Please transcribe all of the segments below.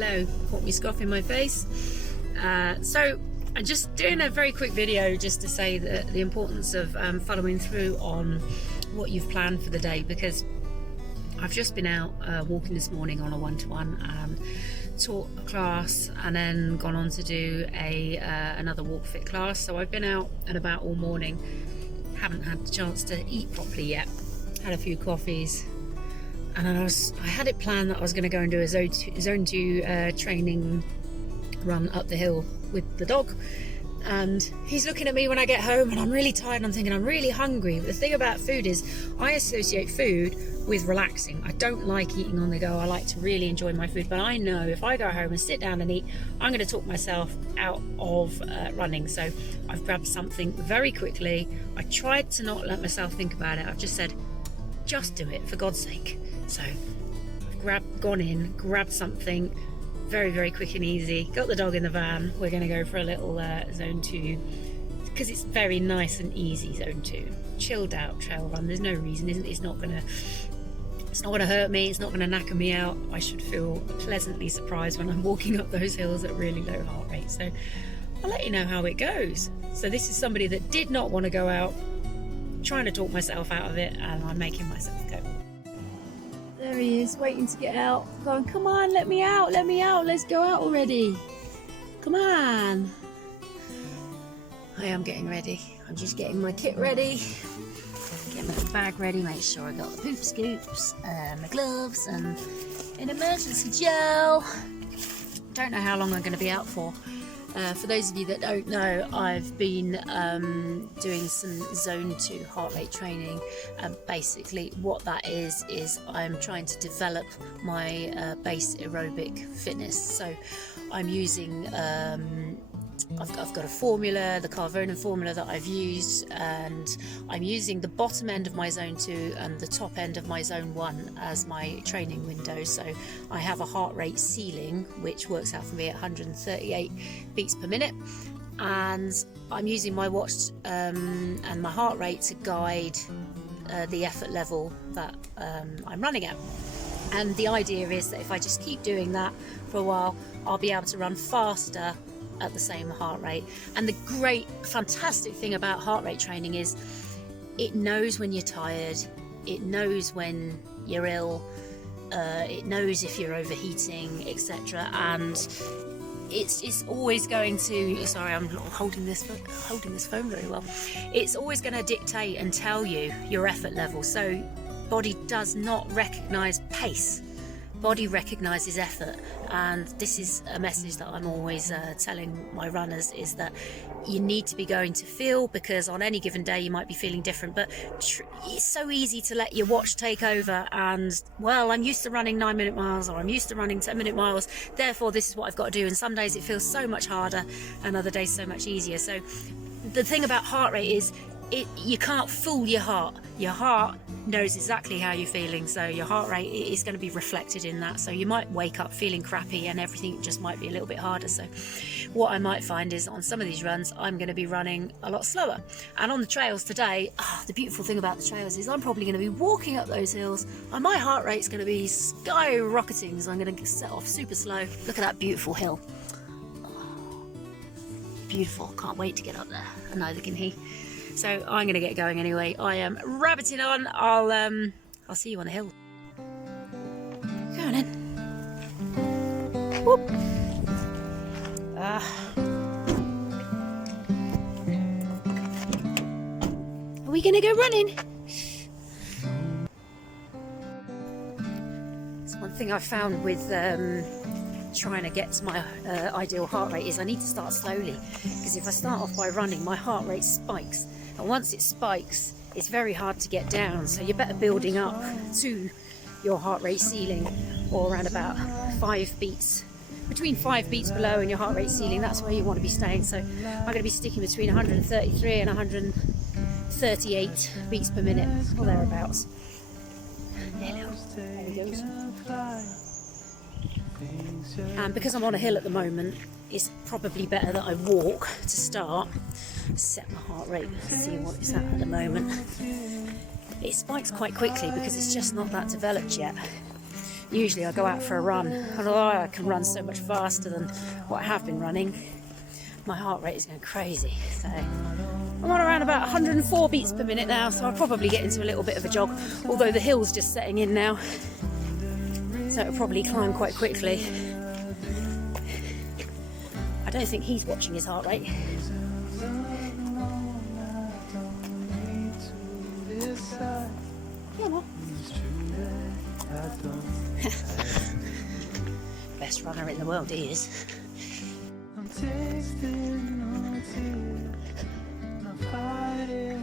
Hello, caught me scoffing my face. So I'm just doing a very quick video just to say that the importance of following through on what you've planned for the day, because I've just been out walking this morning on a one-to-one and taught a class and then gone on to do another walk fit class. So I've been out and about all morning, haven't had the chance to eat properly yet. Had a few coffees, and I had it planned that I was going to go and do a zone 2 training run up the hill with the dog, and he's looking at me when I get home and I'm really tired and I'm thinking I'm really hungry. But the thing about food is I associate food with relaxing. I don't like eating on the go. I like to really enjoy my food, but I know if I go home and sit down and eat, I'm going to talk myself out of running. So I've grabbed something very quickly. I tried to not let myself think about it. I've just said, just do it for God's sake. So I've gone in, grabbed something very, very quick and easy, got the dog in the van. We're going to go for a little zone 2 because it's very nice and easy. Zone 2, chilled out trail run. There's no reason, it's not going to hurt me, it's not going to knacker me out. I should feel pleasantly surprised when I'm walking up those hills at really low heart rate. So I'll let you know how it goes. So this is somebody that did not want to go out, trying to talk myself out of it, and I'm making myself go. There he is, waiting to get out, going, come on, let me out, let's go out already, come on. I am getting ready. I'm just getting my kit ready, getting my bag ready, make sure I got the poop scoops, my gloves and an emergency gel. Don't know how long I'm going to be out for. For those of you that don't know, I've been doing some zone 2 heart rate training, and basically what that is I'm trying to develop my base aerobic fitness. So I'm using I've got a formula, the Carvona formula that I've used, and I'm using the bottom end of my zone 2 and the top end of my zone 1 as my training window. So I have a heart rate ceiling which works out for me at 138 beats per minute, and I'm using my watch and my heart rate to guide the effort level that I'm running at. And the idea is that if I just keep doing that for a while, I'll be able to run faster at the same heart rate. And the great, fantastic thing about heart rate training is it knows when you're tired, it knows when you're ill, it knows if you're overheating, etc. And it's always going to, sorry, I'm holding this phone very well. It's always going to dictate and tell you your effort level. So body does not recognize pace. Body recognises effort, and this is a message that I'm always telling my runners, is that you need to be going to feel, because on any given day you might be feeling different, but it's so easy to let your watch take over and, well, I'm used to running 9-minute miles, or I'm used to running 10-minute miles, therefore this is what I've got to do. And some days it feels so much harder and other days so much easier. So the thing about heart rate is you can't fool your heart. Your heart knows exactly how you're feeling, so your heart rate is going to be reflected in that. So you might wake up feeling crappy and everything just might be a little bit harder. So what I might find is on some of these runs I'm going to be running a lot slower. And on the trails today, the beautiful thing about the trails is I'm probably going to be walking up those hills and my heart rate's going to be skyrocketing, so I'm going to set off super slow. Look at that beautiful hill. Beautiful, can't wait to get up there, and neither can he. So I'm going to get going anyway. I am rabbiting on. I'll see you on the hill. Go on in. Whoop. Are we going to go running? It's one thing I've found with trying to get to my ideal heart rate is I need to start slowly, because if I start off by running, my heart rate spikes. And once it spikes, it's very hard to get down. So you're better building up to your heart rate ceiling, or around about 5 beats. Between 5 beats below and your heart rate ceiling, that's where you want to be staying. So I'm going to be sticking between 133 and 138 beats per minute, or thereabouts. There he goes. And because I'm on a hill at the moment, it's probably better that I walk to start. Set my heart rate, see what it's at the moment. It spikes quite quickly because it's just not that developed yet. Usually I go out for a run, although I can run so much faster than what I have been running. My heart rate is going crazy, so I'm on around about 104 beats per minute now, so I'll probably get into a little bit of a jog, although the hill's just setting in now, so it'll probably climb quite quickly. I don't think he's watching his heart rate. Best runner in the world he is.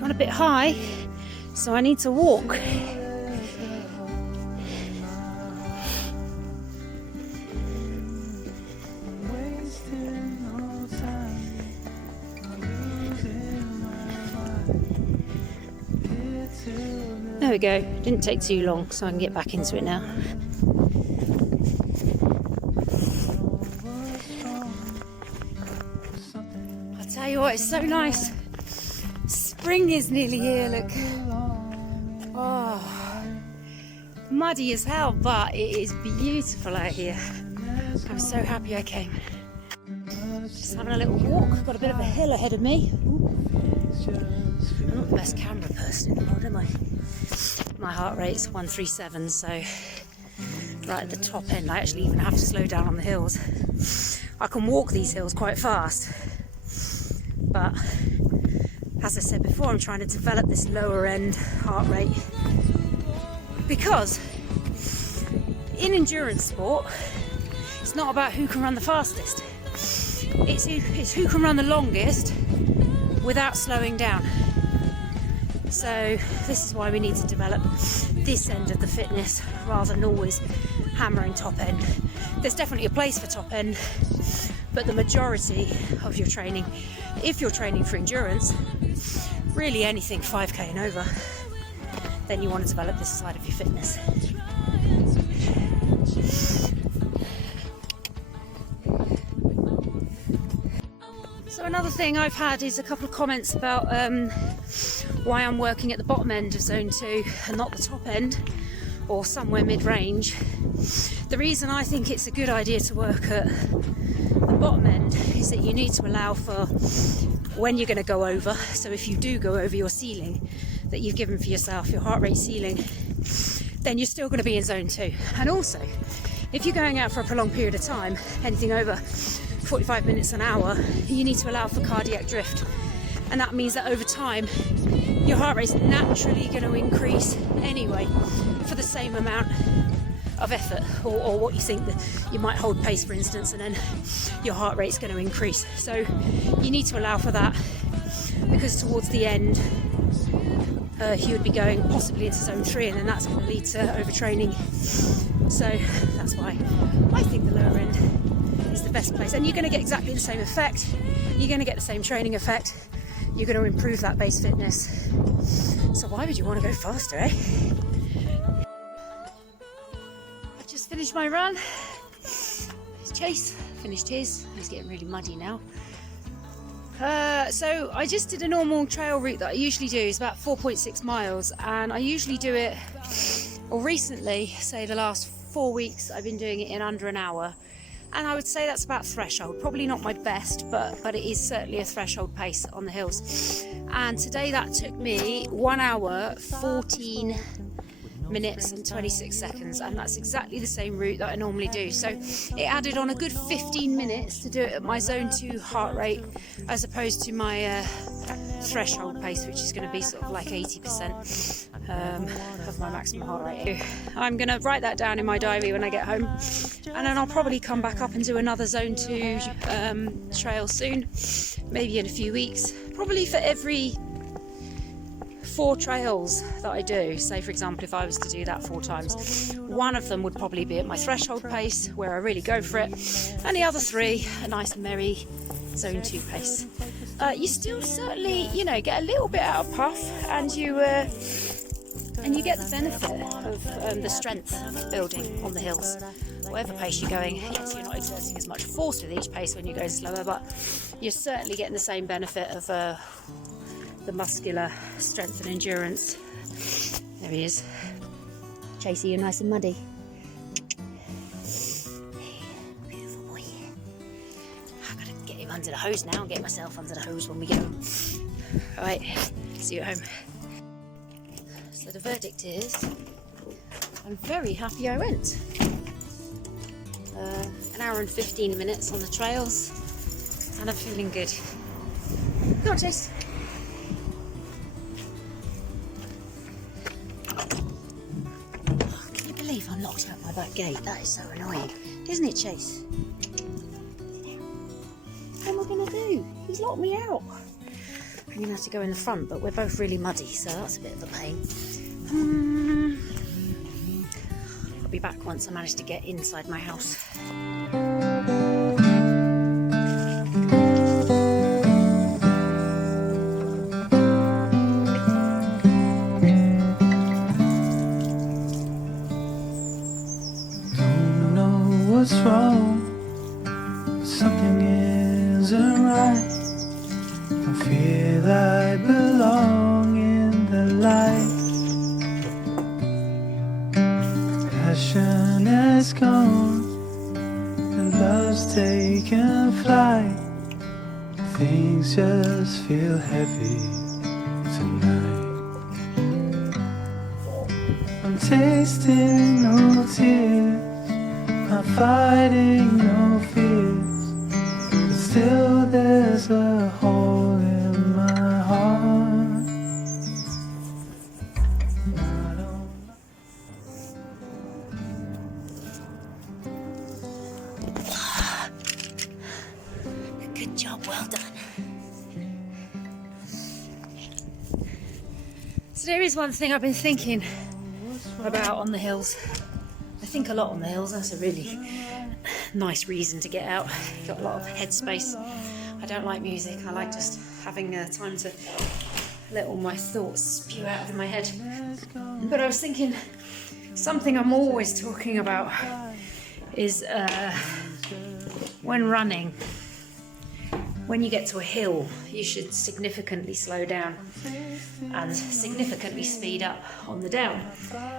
Got a bit high, so I need to walk. There we go, didn't take too long, so I can get back into it now. I'll tell you what, it's so nice. Spring is nearly here, look. Oh, muddy as hell, but it is beautiful out here. I'm so happy I came. Just having a little walk, got a bit of a hill ahead of me. I'm not the best camera person in the world, am I? My heart rate's 137, so right at the top end. I actually even have to slow down on the hills. I can walk these hills quite fast, but as I said before, I'm trying to develop this lower end heart rate, because in endurance sport, it's not about who can run the fastest. It's who can run the longest without slowing down. So this is why we need to develop this end of the fitness rather than always hammering top end. There's definitely a place for top end, but the majority of your training, if you're training for endurance, really anything 5k and over, then you want to develop this side of your fitness. So another thing I've had is a couple of comments about why I'm working at the bottom end of zone 2 and not the top end or somewhere mid-range. The reason I think it's a good idea to work at the bottom end is that you need to allow for when you're going to go over. So if you do go over your ceiling that you've given for yourself, your heart rate ceiling, then you're still going to be in zone 2. And also, if you're going out for a prolonged period of time, anything over 45 minutes an hour, you need to allow for cardiac drift. And that means that over time, your heart rate's naturally going to increase anyway for the same amount of effort, or what you think that you might hold pace, for instance, and then your heart rate's going to increase. So you need to allow for that, because towards the end, you would be going possibly into zone 3, and then that's going to lead to overtraining. So that's why I think the lower end is the best place, and you're going to get exactly the same effect. You're going to get the same training effect. You're going to improve that base fitness. So why would you want to go faster, eh? I just finished my run. There's Chase finished his. He's getting really muddy now. So I just did a normal trail route that I usually do. It's about 4.6 miles, and I usually do it, or recently, say the last 4 weeks, I've been doing it in under an hour. And I would say that's about threshold. Probably not my best, but it is certainly a threshold pace on the hills. And today that took me 1 hour, 14 minutes and 26 seconds, and that's exactly the same route that I normally do. So it added on a good 15 minutes to do it at my zone 2 heart rate, as opposed to my threshold pace, which is going to be sort of like 80% of my maximum heart rate. I'm going to write that down in my diary when I get home, and then I'll probably come back up and do another zone 2 trail soon, maybe in a few weeks, probably for every 4 trails that I do. Say for example, if I was to do that 4 times, one of them would probably be at my threshold pace where I really go for it, and the other 3 a nice merry zone 2 pace. You still certainly, get a little bit out of puff, and you get the benefit of the strength building on the hills. Whatever pace you're going, yes, you're not exerting as much force with each pace when you go slower, but you're certainly getting the same benefit of the muscular strength and endurance. There he is. Chasey, you're nice and muddy. Get him under the hose now, get myself under the hose when we get home. Alright, see you at home. So the verdict is, I'm very happy I went. An hour and 15 minutes on the trails, and I'm feeling good. Go on, Chase. Oh, can you believe I'm locked out my back gate? That is so annoying, isn't it, Chase? What am I going to do? He's locked me out. I'm going to have to go in the front, but we're both really muddy, so that's a bit of a pain. I'll be back once I manage to get inside my house. Don't know what's wrong, something isn't right. I feel I belong in the light. Passion has gone and love's taken flight. Things just feel heavy tonight. I'm tasting no tears, I'm fighting no fears, but still there's a hole in my heart. I don't Good job, well done. So there is one thing I've been thinking about on the hills. I think a lot on the hills. That's a really nice reason to get out. Got a lot of headspace. I don't like music. I like just having time to let all my thoughts spew out of my head. But I was thinking something I'm always talking about is when running. When you get to a hill, you should significantly slow down and significantly speed up on the down,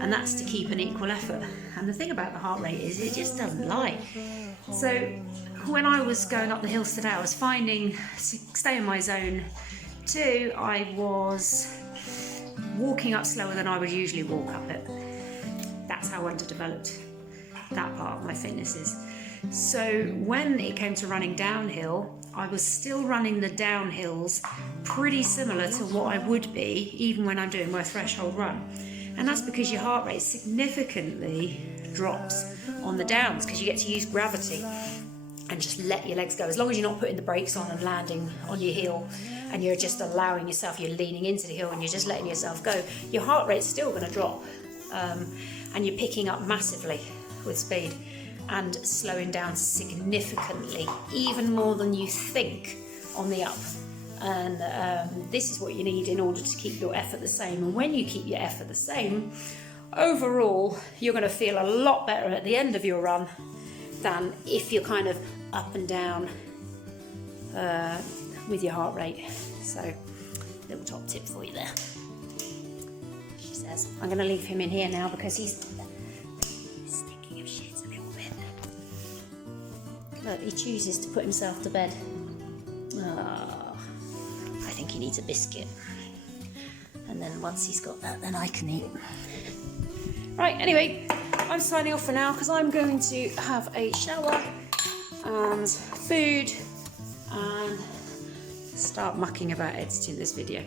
and that's to keep an equal effort. And the thing about the heart rate is it just doesn't lie. So when I was going up the hills today, I was finding, stay in my zone 2, I was walking up slower than I would usually walk up it. That's how underdeveloped that part of my fitness is. So when it came to running downhill, I was still running the downhills pretty similar to what I would be even when I'm doing my threshold run. And that's because your heart rate significantly drops on the downs because you get to use gravity and just let your legs go. As long as you're not putting the brakes on and landing on your heel and you're just allowing yourself, you're leaning into the hill and you're just letting yourself go, your heart rate's still going to drop, and you're picking up massively with speed and slowing down significantly, even more than you think on the up. And this is what you need in order to keep your effort the same. And when you keep your effort the same, overall, you're going to feel a lot better at the end of your run than if you're kind of up and down with your heart rate. So, little top tip for you there. She says, I'm going to leave him in here now because he's stinking of shit a little bit. Look, he chooses to put himself to bed. Oh, I think he needs a biscuit. And then once he's got that, then I can eat. Right, anyway, I'm signing off for now because I'm going to have a shower and food and start mucking about editing this video.